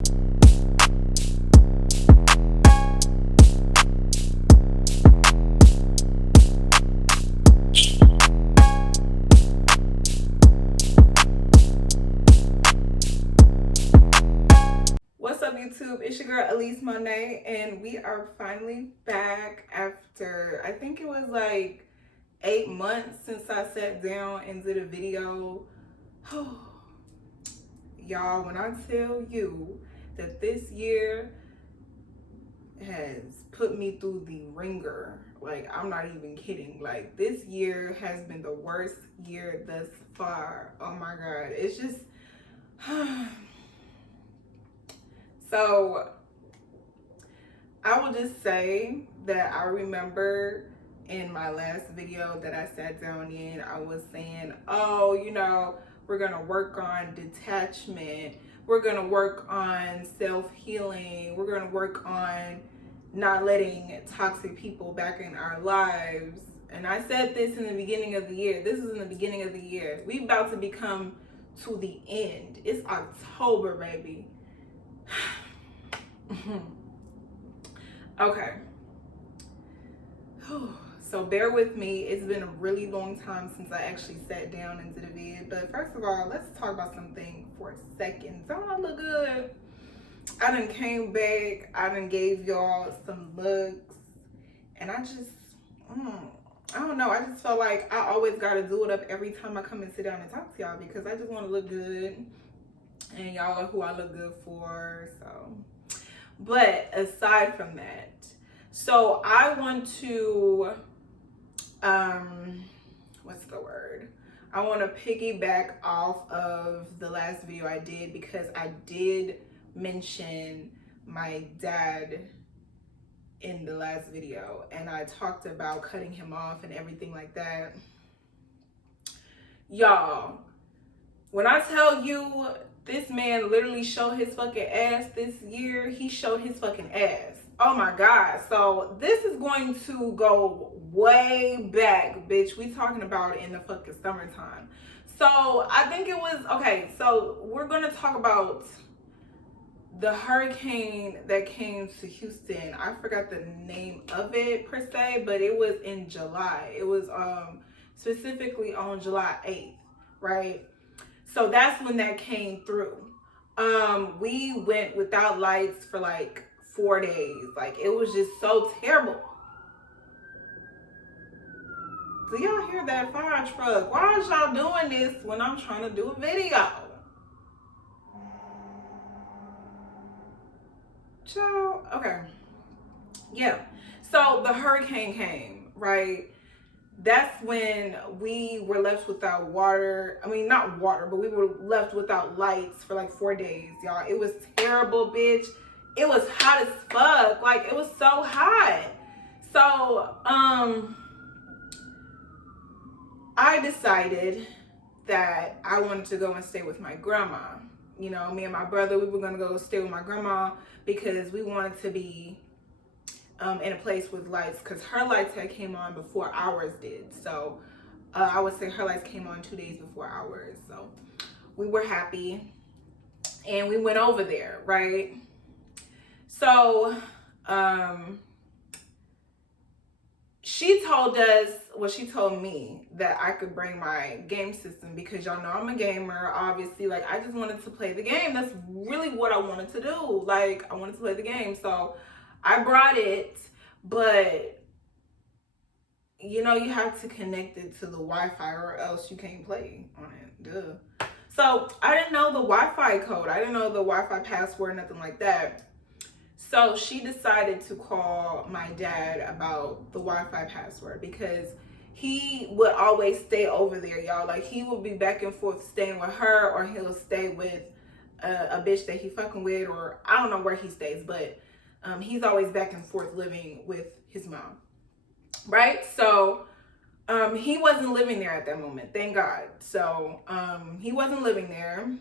What's up, YouTube? It's your girl Elise Monet, and we are finally back after I think it was like 8 months since I sat down and did a video. Y'all, when I tell you that this year has put me through the ringer, like, I'm not even kidding. Like, this year has been the worst year thus far. Oh my God, it's just so I will just say that I remember in my last video that I sat down in, I was saying, oh, we're going to work on detachment. We're going to work on self-healing. We're going to work on not letting toxic people back in our lives. And I said this in the beginning of the year. This is in the beginning of the year. We about to become to the end. It's October, baby. Okay. So bear with me. It's been a really long time since I actually sat down and did a vid. But first of all, let's talk about something for a second. Don't I look good? I done came back. I done gave y'all some looks. And I just, I don't know. I just felt like I always got to do it up every time I come and sit down and talk to y'all because I just want to look good. And y'all are who I look good for. So, but aside from that, so I want to, what's the word? I want to piggyback off of the last video I did because I did mention my dad in the last video and I talked about cutting him off and everything like that. Y'all, when I tell you this man literally showed his fucking ass this year, he showed his fucking ass. Oh my God. So this is going to go way back, bitch. We talking about it in the fucking summertime. So I think it was, okay, so we're going to talk about the hurricane that came to Houston. I forgot the name of it per se, but it was in July. It was specifically on July 8th, right? So that's when that came through. We went without lights for like 4 days. Like, it was just so terrible. Do y'all hear that fire truck? Why is y'all doing this when I'm trying to do a video? Child, okay. Yeah. So the hurricane came, right? That's when we were left without water. I mean, not water, but we were left without lights for like 4 days, y'all. It was terrible, bitch. It was hot as fuck. Like, it was so hot. So, I decided that I wanted to go and stay with my grandma. You know, me and my brother, we were going to go stay with my grandma because we wanted to be in a place with lights because her lights had came on before ours did. So I would say her lights came on 2 days before ours. So we were happy and we went over there, right? So she told us, well, she told me that I could bring my game system because y'all know I'm a gamer, obviously. Like, I just wanted to play the game. That's really what I wanted to do. Like, I wanted to play the game. So I brought it, but you know, you have to connect it to the Wi-Fi or else you can't play on it. Duh. So I didn't know the Wi-Fi code. I didn't know the Wi-Fi password, nothing like that. So she decided to call my dad about the Wi-Fi password because he would always stay over there, y'all. Like, he would be back and forth staying with her, or he'll stay with a bitch that he fucking with, or I don't know where he stays, but he's always back and forth living with his mom, right? So he wasn't living there at that moment, thank God. So he wasn't living there.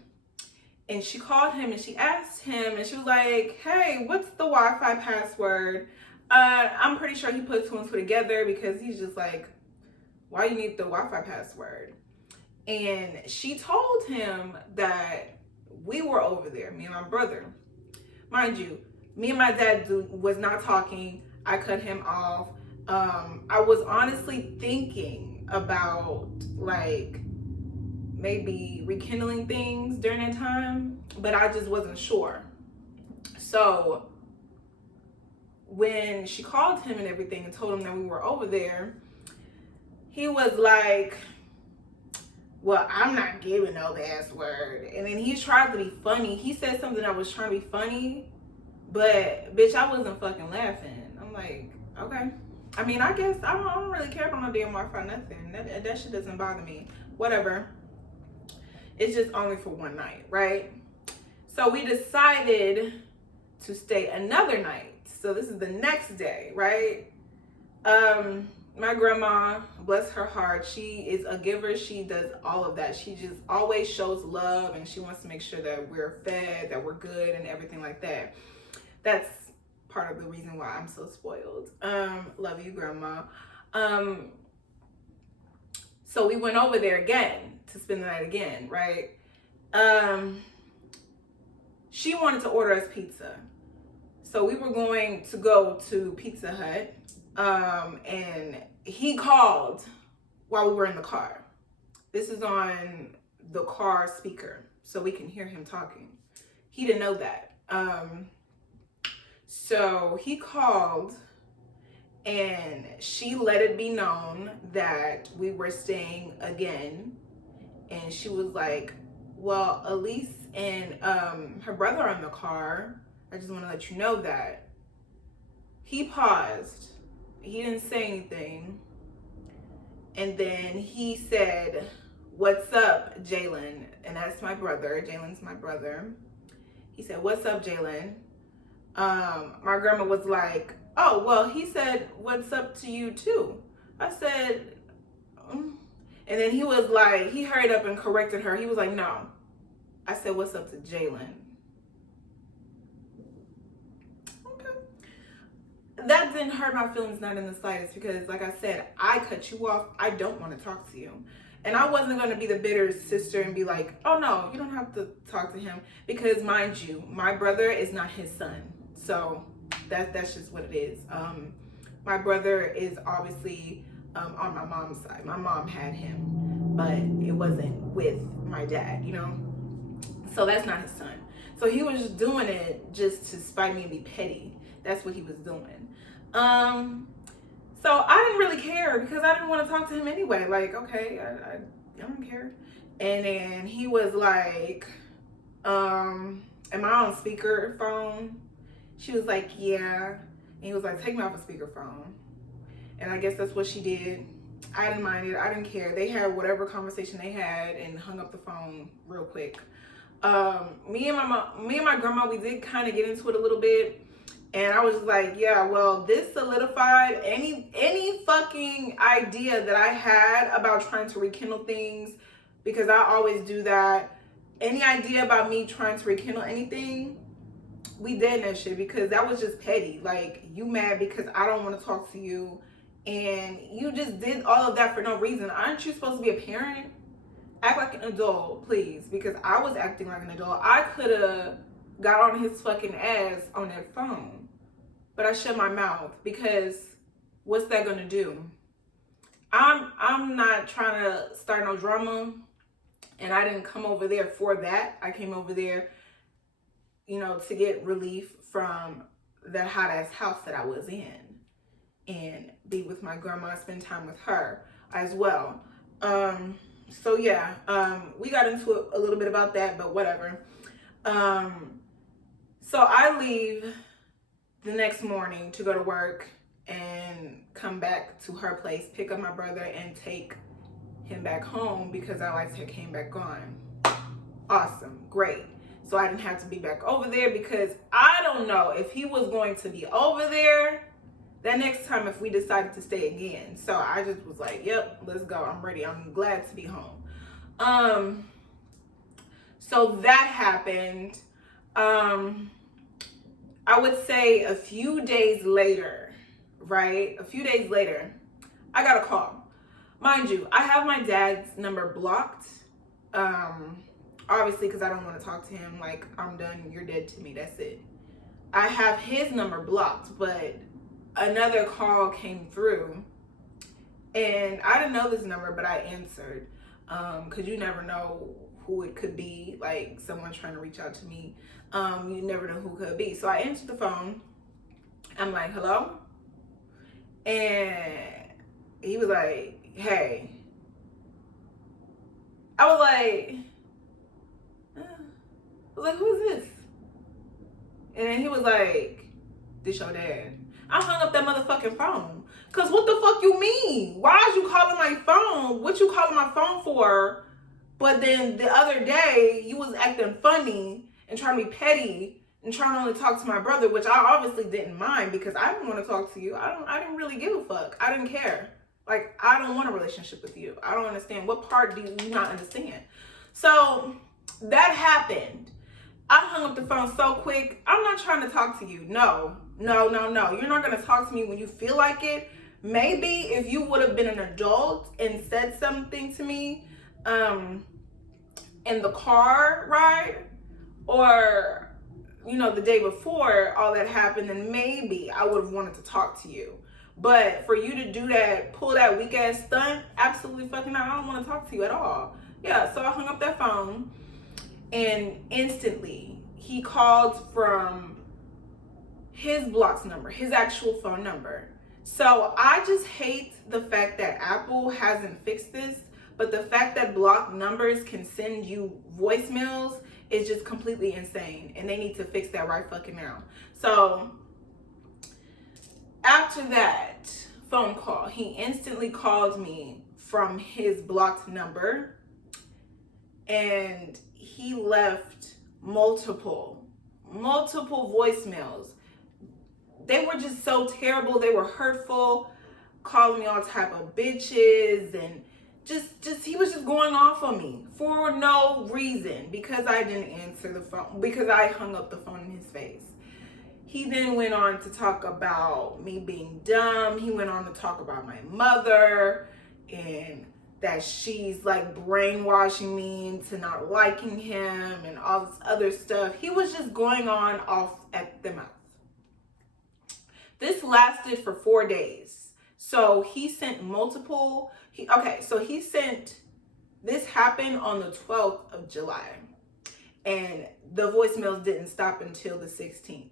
And she called him and she asked him and she was like, hey, what's the Wi-Fi password? I'm pretty sure he put two and two together because he's just like, why you need the Wi-Fi password? And she told him that we were over there, me and my brother. Mind you, me and my dad was not talking. I cut him off. I was honestly thinking about like maybe rekindling things during that time, but I just wasn't sure. So when she called him and everything and told him that we were over there, he was like, well, I'm not giving no password. And then he tried to be funny. He said something that was trying to be funny, but bitch, I wasn't fucking laughing. I'm like, okay. I mean, I guess I don't really care about no damn Wi-Fi, nothing. That shit doesn't bother me. Whatever. It's just only for one night, right? So we decided to stay another night. So this is the next day, right? My grandma, bless her heart, she is a giver. She does all of that. She just always shows love, and she wants to make sure that we're fed, that we're good, and everything like that. That's part of the reason why I'm so spoiled. Love you, grandma. So we went over there again to spend the night again, right? She wanted to order us pizza. So we were going to go to Pizza Hut, and he called while we were in the car. This is on the car speaker, so we can hear him talking. He didn't know that. So he called, and she let it be known that we were staying again. And she was like, well, Elise and her brother are in the car. I just want to let you know that. He paused. He didn't say anything. And then he said, what's up, Jalen? And that's my brother. Jalen's my brother. He said, what's up, Jalen? My grandma was like, oh, well, he said, what's up to you too? I said, And then he was like, he hurried up and corrected her. He was like, no. I said, what's up to Jalen? That didn't hurt my feelings, not in the slightest, because like I said, I cut you off. I don't want to talk to you. And I wasn't going to be the bitter sister and be like, oh no, you don't have to talk to him, because mind you, my brother is not his son. So that's just what it is. My brother is obviously on my mom's side. My mom had him, but it wasn't with my dad, you know? So that's not his son. So he was just doing it just to spite me and be petty. That's what he was doing. So I didn't really care, because I didn't want to talk to him anyway. Like, okay, I don't care. And then he was like, am I on speakerphone? She was like, yeah. And he was like, take me off a speakerphone. And I guess that's what she did. I didn't mind it. I didn't care. They had whatever conversation they had and hung up the phone real quick. Me and my grandma, we did kind of get into it a little bit. And I was just like, yeah, well, this solidified any fucking idea that I had about trying to rekindle things, because I always do that. Any idea about me trying to rekindle anything, we did that shit, because that was just petty. Like, you mad because I don't want to talk to you, and you just did all of that for no reason. Aren't you supposed to be a parent? Act like an adult, please, because I was acting like an adult. I could have got on his fucking ass on that phone, but I shut my mouth, because what's that gonna do? I'm not trying to start no drama, and I didn't come over there for that. I came over there, you know, to get relief from that hot ass house that I was in, and be with my grandma, spend time with her as well. So yeah, we got into a little bit about that, but whatever. So I leave the next morning to go to work and come back to her place, pick up my brother, and take him back home, because our lights had came back on. Awesome, great. So I didn't have to be back over there, because I don't know if he was going to be over there that next time if we decided to stay again. So I just was like, yep, let's go. I'm ready. I'm glad to be home. So that happened. I would say a few days later, right? A few days later, I got a call. Mind you, I have my dad's number blocked. Obviously, because I don't want to talk to him. Like, I'm done. You're dead to me. That's it. I have his number blocked, but another call came through, and I didn't know this number, but I answered, because you never know who it could be, like someone trying to reach out to me. You never know who it could be. So I answered the phone. I'm like, hello? And he was like, hey. I was like, who is this? And then he was like, this your dad. I hung up that motherfucking phone. Cause what the fuck you mean? Why is you calling my phone? What you calling my phone for? But then the other day, you was acting funny and trying to be petty and trying to only talk to my brother, which I obviously didn't mind because I didn't want to talk to you. I didn't really give a fuck. I didn't care. Like, I don't want a relationship with you. I don't understand. What part do you not understand? So that happened. I hung up the phone so quick. I'm not trying to talk to you. No. You're not going to talk to me when you feel like it. Maybe if you would have been an adult and said something to me in the car ride, or, you know, the day before all that happened, then maybe I would have wanted to talk to you. But for you to do that, pull that weak ass stunt, absolutely fucking not. I don't want to talk to you at all. Yeah, so I hung up that phone, and instantly he called from his blocked number, his actual phone number. So I just hate the fact that Apple hasn't fixed this, but the fact that blocked numbers can send you voicemails is just completely insane, and they need to fix that right fucking now. So after that phone call, he instantly called me from his blocked number, and he left multiple voicemails. They were just so terrible. They were hurtful, calling me all type of bitches, and just he was just going off on me for no reason, because I didn't answer the phone, because I hung up the phone in his face. He then went on to talk about me being dumb. He went on to talk about my mother and that she's like brainwashing me into not liking him and all this other stuff. He was just going on off at the mouth. This lasted for 4 days. So he sent multiple, this happened on the 12th of July. And the voicemails didn't stop until the 16th.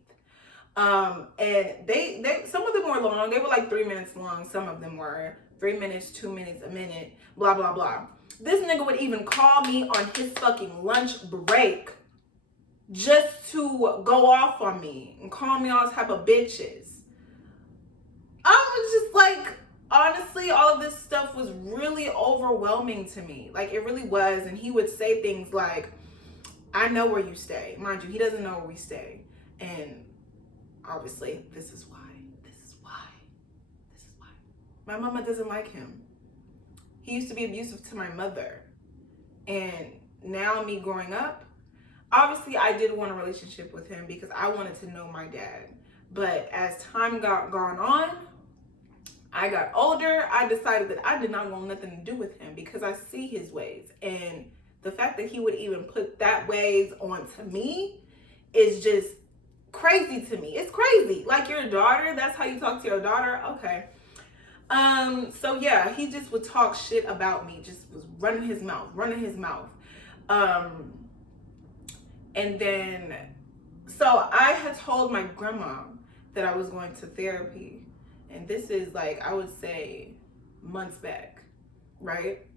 And they some of them were long. They were like 3 minutes long. Some of them were 3 minutes, 2 minutes, a minute, blah, blah, blah. This nigga would even call me on his fucking lunch break just to go off on me and call me all type of bitches. I was just like, honestly, all of this stuff was really overwhelming to me. Like, it really was. And he would say things like, I know where you stay. Mind you, he doesn't know where we stay. And obviously, this is why. My mama doesn't like him. He used to be abusive to my mother. And now me growing up, obviously I did want a relationship with him because I wanted to know my dad. But as time gone on, I got older, I decided that I did not want nothing to do with him because I see his ways. And the fact that he would even put that ways onto me is just crazy to me. It's crazy. Like, your daughter, that's how you talk to your daughter? Okay. So yeah, he just would talk shit about me, just was running his mouth. And then, so I had told my grandma that I was going to therapy. And this is like, I would say months back, right?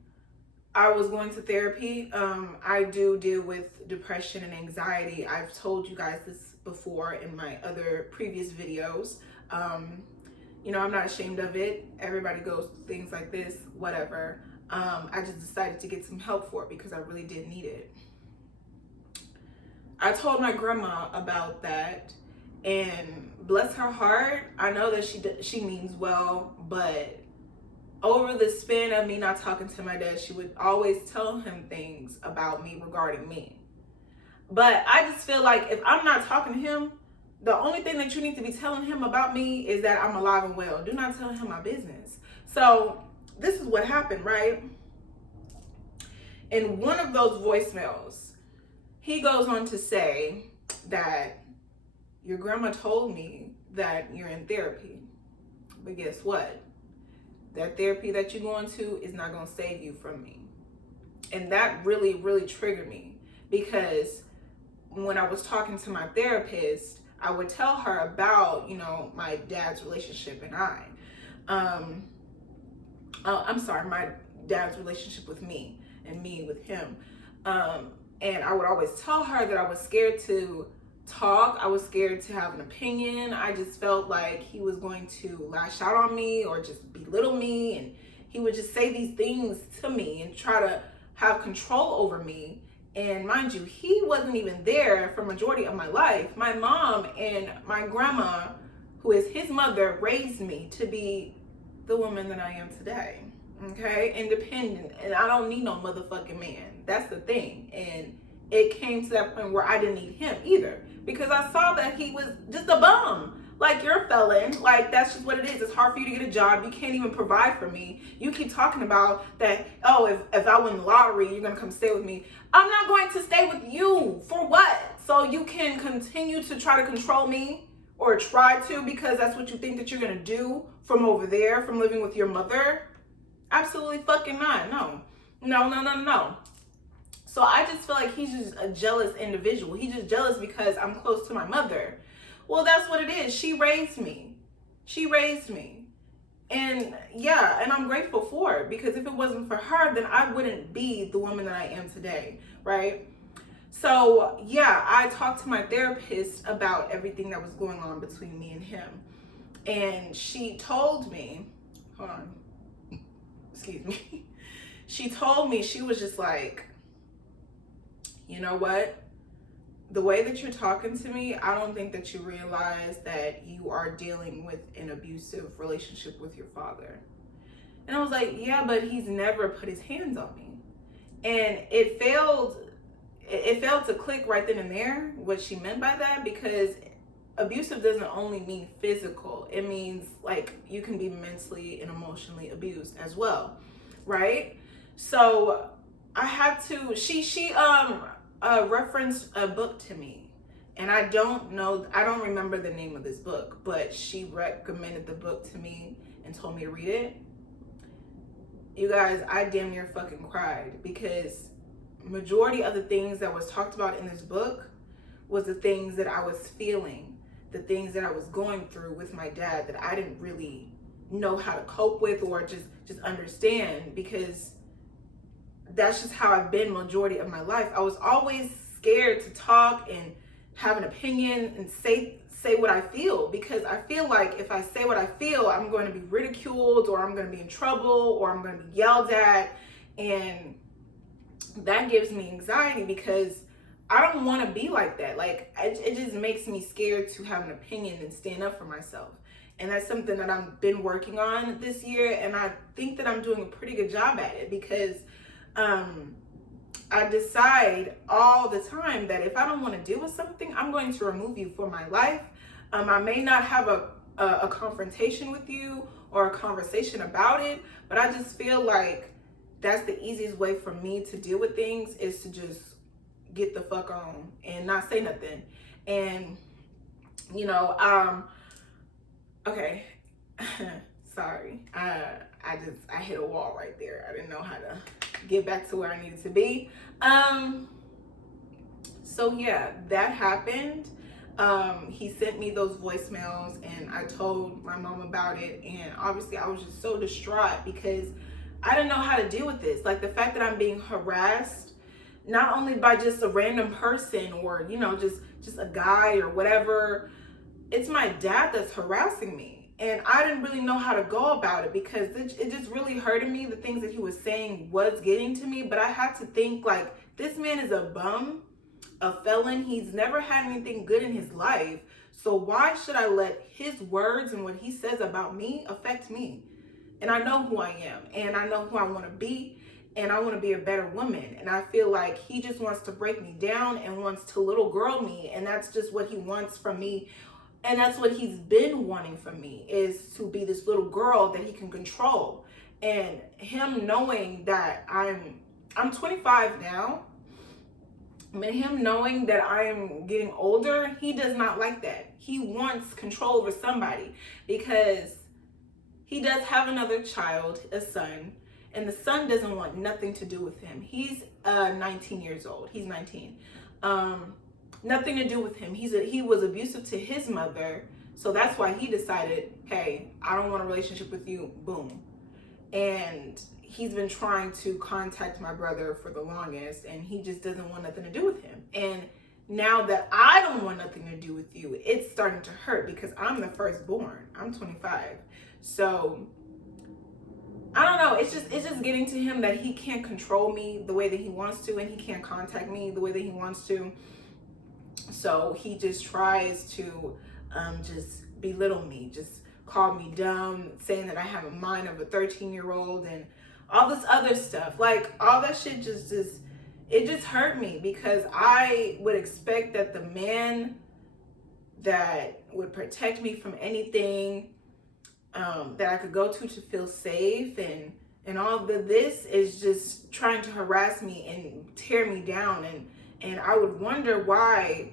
I was going to therapy. I do deal with depression and anxiety. I've told you guys this before in my other previous videos. You know, I'm not ashamed of it. Everybody goes through things like this, whatever. I just decided to get some help for it because I really did need it. I told my grandma about that, and bless her heart, I know that she means well, but over the span of me not talking to my dad, she would always tell him things about me regarding me. But I just feel like if I'm not talking to him, the only thing that you need to be telling him about me is that I'm alive and well. Do not tell him my business. So this is what happened, right? In one of those voicemails, he goes on to say that your grandma told me that you're in therapy. But guess what? That therapy that you're going to is not going to save you from me. And that really, really triggered me, because when I was talking to my therapist, I would tell her about, my dad's relationship and my dad's relationship with me and me with him. And I would always tell her that I was scared to talk. I was scared to have an opinion. I just felt like he was going to lash out on me or just belittle me. And he would just say these things to me and try to have control over me. And mind you, he wasn't even there for majority of my life. My mom and my grandma, who is his mother, raised me to be the woman that I am today. Okay, independent, and I don't need no motherfucking man. That's the thing. And it came to that point where I didn't need him either, because I saw that he was just a bum. Like, you're a felon. Like, that's just what it is. It's hard for you to get a job. You can't even provide for me. You keep talking about that, oh, if I win the lottery, you're gonna come stay with me. I'm not going to stay with you. For what? So you can continue to try to control me, or try to, because that's what you think that you're gonna do from over there, from living with your mother? Absolutely fucking not. No. So I just feel like he's just a jealous individual. He's just jealous because I'm close to my mother. Well, that's what it is. She raised me. And yeah, and I'm grateful for it, because if it wasn't for her, then I wouldn't be the woman that I am today, right? So yeah, I talked to my therapist about everything that was going on between me and him. And she told me, hold on. Excuse me. She told me, she was just like, you know what? The way that you're talking to me, I don't think that you realize that you are dealing with an abusive relationship with your father. And I was like, yeah, but he's never put his hands on me. And it failed to click right then and there what she meant by that, because abusive doesn't only mean physical. It means like you can be mentally and emotionally abused as well, right? So I had to, she referenced a book to me, and I don't remember the name of this book, but she recommended the book to me and told me to read it. You guys, I damn near fucking cried, because majority of the things that was talked about in this book was the things that I was feeling, the things that I was going through with my dad that I didn't really know how to cope with or just understand, because that's just how I've been majority of my life. I was always scared to talk and have an opinion and say what I feel, because I feel like if I say what I feel, I'm going to be ridiculed, or I'm going to be in trouble, or I'm going to be yelled at, and that gives me anxiety, because I don't want to be like that. Like, it just makes me scared to have an opinion and stand up for myself. And that's something that I've been working on this year, and I think that I'm doing a pretty good job at it, because I decide all the time that if I don't want to deal with something, I'm going to remove you from my life. I may not have a confrontation with you or a conversation about it, but I just feel like that's the easiest way for me to deal with things, is to just get the fuck on and not say nothing. And okay. Sorry, I hit a wall right there. I didn't know how to get back to where I needed to be. So yeah, that happened. He sent me those voicemails, and I told my mom about it, and obviously I was just so distraught, because I didn't know how to deal with this. Like, the fact that I'm being harassed, not only by just a random person, or just a guy or whatever. It's my dad that's harassing me. And I didn't really know how to go about it, because it just really hurted me. The things that he was saying was getting to me, but I had to think, like, this man is a bum, a felon. He's never had anything good in his life. So why should I let his words and what he says about me affect me? And I know who I am, and I know who I want to be, and I want to be a better woman. And I feel like he just wants to break me down and wants to little girl me, and that's just what he wants from me. And that's what he's been wanting from me, is to be this little girl that he can control. And him knowing that I'm 25 now, him knowing that I am getting older, he does not like that. He wants control over somebody because he does have another child, a son, and the son doesn't want nothing to do with him. He's 19 years old. He's 19. Nothing to do with him. He was abusive to his mother, so that's why he decided, hey, I don't want a relationship with you. Boom. And he's been trying to contact my brother for the longest, and he just doesn't want nothing to do with him. And now that I don't want nothing to do with you, it's starting to hurt because I'm the firstborn. I'm 25. So I don't know. It's just getting to him that he can't control me the way that he wants to, and he can't contact me the way that he wants to. So he just tries to just belittle me, just call me dumb, saying that I have a mind of a 13-year-old and all this other stuff. Like, all that shit it just hurt me because I would expect that the man that would protect me from anything, that I could go to feel safe, and all of this is just trying to harass me and tear me down. And I would wonder why,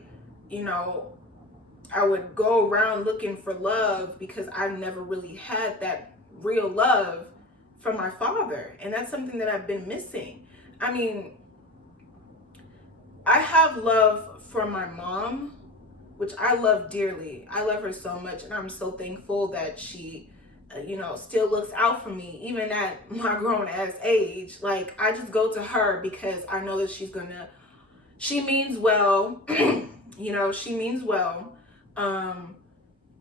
I would go around looking for love because I've never really had that real love from my father. And that's something that I've been missing. I mean, I have love for my mom, which I love dearly. I love her so much, and I'm so thankful that she, still looks out for me, even at my grown ass age. Like, I just go to her because I know that she means well, she means well.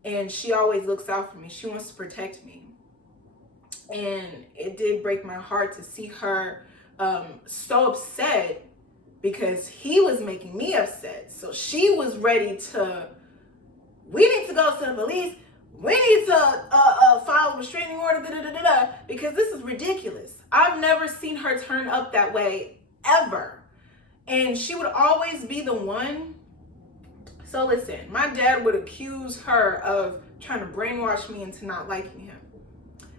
And she always looks out for me. She wants to protect me. And it did break my heart to see her so upset because he was making me upset. So she was ready we need to go to the police. We need to file a restraining order, because this is ridiculous. I've never seen her turn up that way, ever. And she would always be the one. So listen, my dad would accuse her of trying to brainwash me into not liking him.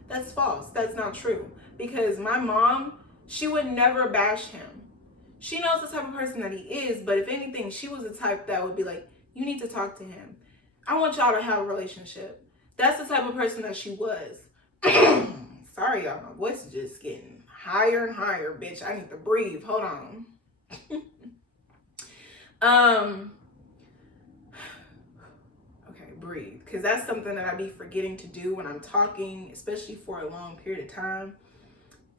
That's false. That's not true. Because my mom, she would never bash him. She knows the type of person that he is, but if anything, she was the type that would be like, you need to talk to him. I want y'all to have a relationship. That's the type of person that she was. Sorry, y'all. My voice is just getting higher and higher, bitch. I need to breathe. Hold on. Okay, breathe. Because that's something that I be forgetting to do when I'm talking, especially for a long period of time.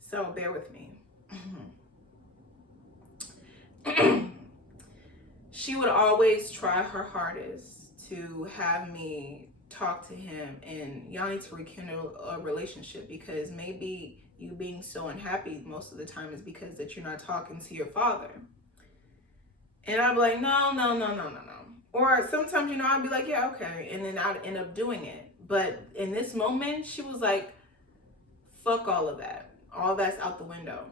So bear with me. She would always try her hardest to have me talk to him, and y'all need to rekindle a relationship, because maybe you being so unhappy most of the time is because that you're not talking to your father. And I'd be like, no. Or sometimes, I'd be like, yeah, okay. And then I'd end up doing it. But in this moment, she was like, fuck all of that. All that's out the window.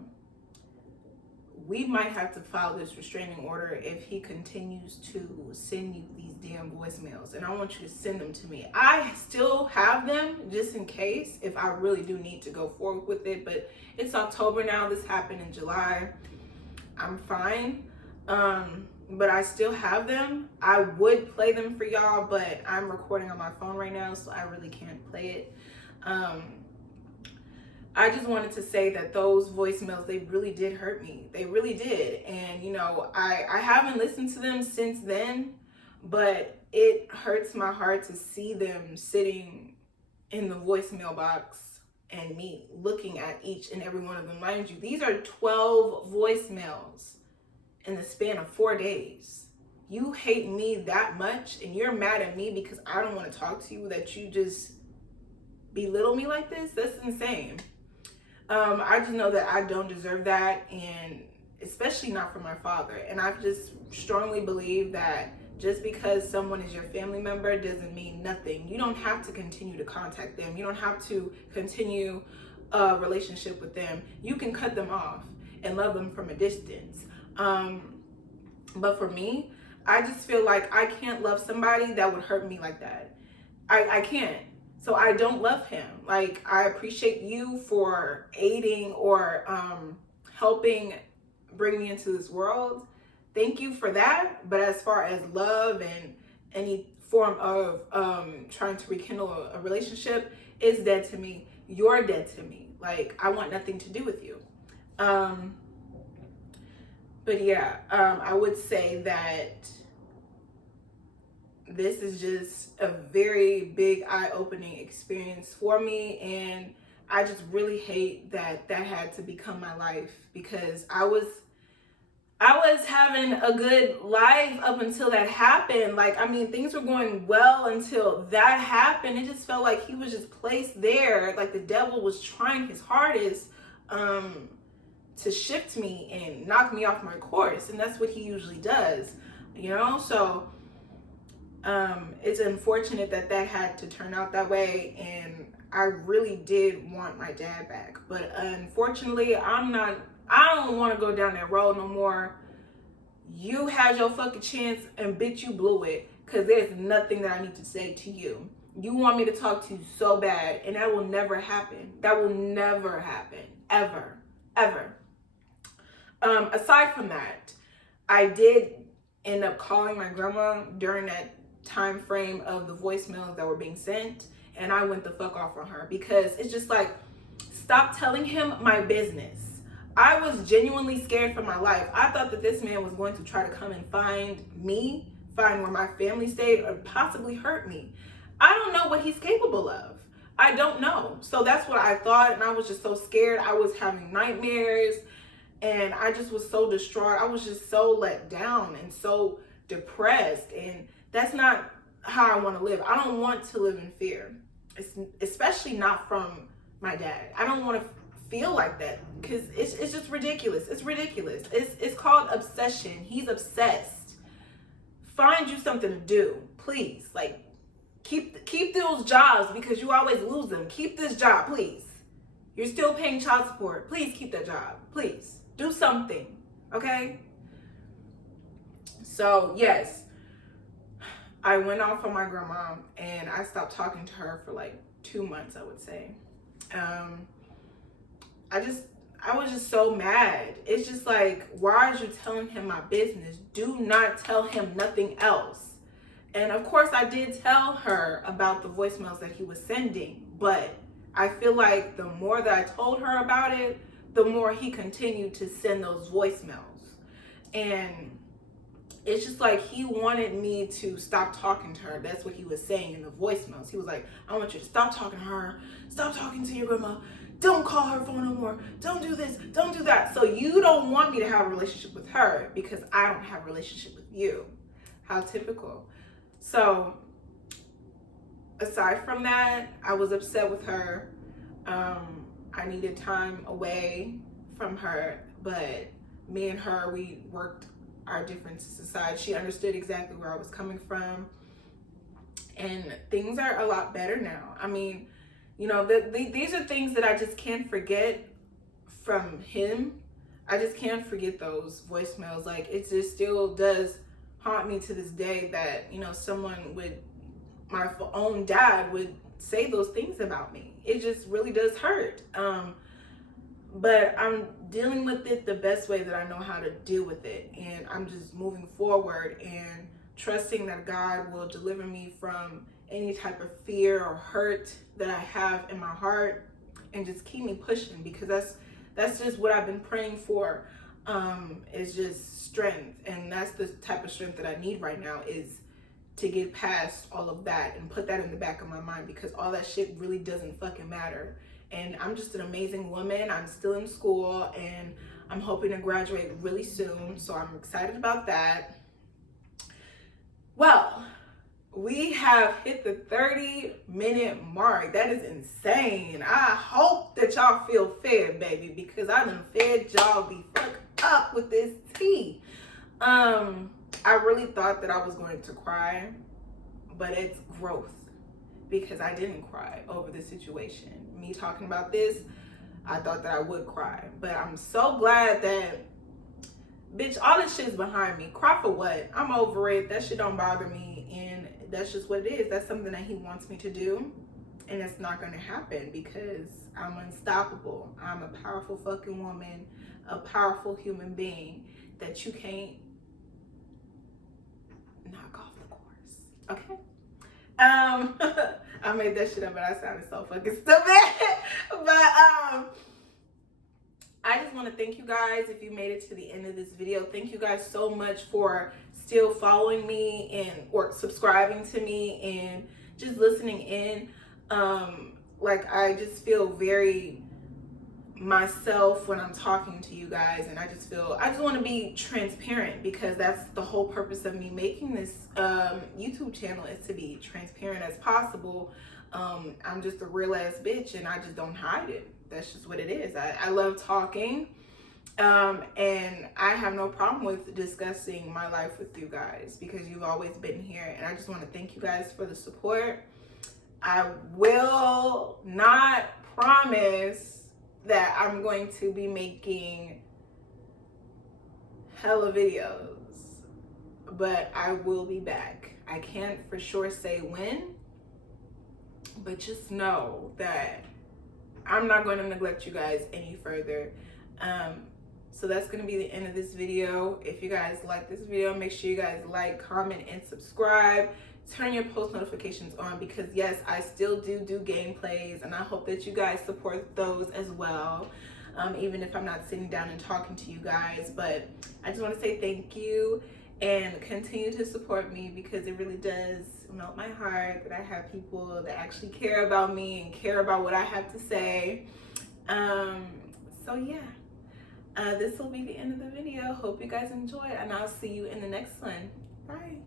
We might have to file this restraining order if he continues to send you these damn voicemails. And I want you to send them to me. I still have them just in case if I really do need to go forward with it. But it's October now. This happened in July. I'm fine. But I still have them. I would play them for y'all, but I'm recording on my phone right now, so I really can't play it. I just wanted to say that those voicemails, they really did hurt me. They really did. And, I haven't listened to them since then, but it hurts my heart to see them sitting in the voicemail box and me looking at each and every one of them. Mind you, these are 12 voicemails in the span of 4 days. You hate me that much and you're mad at me because I don't want to talk to you, that you just belittle me like this? That's insane. I just know that I don't deserve that, and especially not from my father. And I just strongly believe that just because someone is your family member doesn't mean nothing. You don't have to continue to contact them. You don't have to continue a relationship with them. You can cut them off and love them from a distance. But for me, I just feel like I can't love somebody that would hurt me like that. I can't. So I don't love him. Like, I appreciate you for aiding or helping bring me into this world. thank you for that. But as far as love and any form of trying to rekindle a relationship, it's dead to me. You're dead to me. Like, I want nothing to do with you. But yeah, I would say that this is just a very big eye-opening experience for me, and I just really hate that that had to become my life, because I was having a good life up until that happened. Like, I mean, things were going well until that happened. It just felt like he was just placed there, like the devil was trying his hardest to shift me and knock me off my course, and that's what he usually does, you know. So it's unfortunate that that had to turn out that way, and I really did want my dad back, but unfortunately I don't want to go down that road no more. You had your fucking chance, and bitch, you blew it, because there's nothing that I need to say to you. You want me to talk to you so bad, and that will never happen. That will never happen, ever, ever. Aside from that, I did end up calling my grandma during that time frame of the voicemails that were being sent, and I went the fuck off on her, because it's just like, stop telling him my business. I was genuinely scared for my life. I thought that this man was going to try to come and find me, find where my family stayed, or possibly hurt me. I don't know what he's capable of. I don't know. So that's what I thought, and I was just so scared. I was having nightmares, and I just was so distraught. I was just so let down and so depressed, and that's not how I want to live. I don't want to live in fear, especially not from my dad. I don't want to feel like that, because it's just ridiculous. It's ridiculous. It's called obsession. He's obsessed. Find you something to do, please. Like, keep those jobs, because you always lose them. Keep this job, please. You're still paying child support. Please keep that job. Please do something, okay? So yes, I went off on my grandma, and I stopped talking to her for like 2 months, I would say. I was just so mad. It's just like, why are you telling him my business? Do not tell him nothing else. And of course, I did tell her about the voicemails that he was sending, but I feel like the more that I told her about it, the more he continued to send those voicemails. And it's just like, he wanted me to stop talking to her. That's what he was saying in the voicemails. He was like, I want you to stop talking to her. Stop talking to your grandma. Don't call her phone no more. Don't do this. Don't do that. So you don't want me to have a relationship with her, because I don't have a relationship with you. How typical. So aside from that, I was upset with her. I needed time away from her, but me and her, we worked our differences aside. She understood exactly where I was coming from, and things are a lot better now. I mean, you know, these are things that I just can't forget from him. I just can't forget those voicemails. Like, it just still does haunt me to this day that, you know, someone would, my own dad would say those things about me. It just really does hurt. But I'm dealing with it the best way that I know how to deal with it. And I'm just moving forward and trusting that God will deliver me from any type of fear or hurt that I have in my heart, and just keep me pushing, because that's just what I've been praying for, is just strength. And that's the type of strength that I need right now, is to get past all of that and put that in the back of my mind, because all that shit really doesn't fucking matter. And I'm just an amazing woman. I'm still in school, and I'm hoping to graduate really soon, so I'm excited about that. Well, we have hit the 30-minute mark. That is insane. I hope that y'all feel fed, baby, because I done fed y'all the fuck up with this tea. I really thought that I was going to cry, but it's growth, because I didn't cry over this situation. Me talking about this, I thought that I would cry, but I'm so glad that, bitch, all this shit's behind me. Cry for what? I'm over it. That shit don't bother me, and that's just what it is. That's something that he wants me to do, and it's not going to happen, because I'm unstoppable. I'm a powerful fucking woman, a powerful human being that you can't knock off the course. Okay. I made that shit up, but I sounded so fucking stupid. But I just want to thank you guys if you made it to the end of this video. Thank you guys so much for still following me and or subscribing to me and just listening in. Like, I just feel very myself when I'm talking to you guys, and I just want to be transparent, because that's the whole purpose of me making this YouTube channel, is to be transparent as possible. I'm just a real ass bitch, and I just don't hide it. That's just what it is. I love talking, and I have no problem with discussing my life with you guys, because you've always been here, and I just want to thank you guys for the support. I will not promise that I'm going to be making hella videos, but I will be back. I can't for sure say when, but just know that I'm not going to neglect you guys any further. So that's going to be the end of this video. If you guys like this video, make sure you guys like, comment, and subscribe. Turn your post notifications on, because yes, I still do gameplays, and I hope that you guys support those as well, even if I'm not sitting down and talking to you guys. But I just want to say thank you, and continue to support me, because it really does melt my heart that I have people that actually care about me and care about what I have to say. So yeah, this will be the end of the video. Hope you guys enjoy, and I'll see you in the next one. Bye.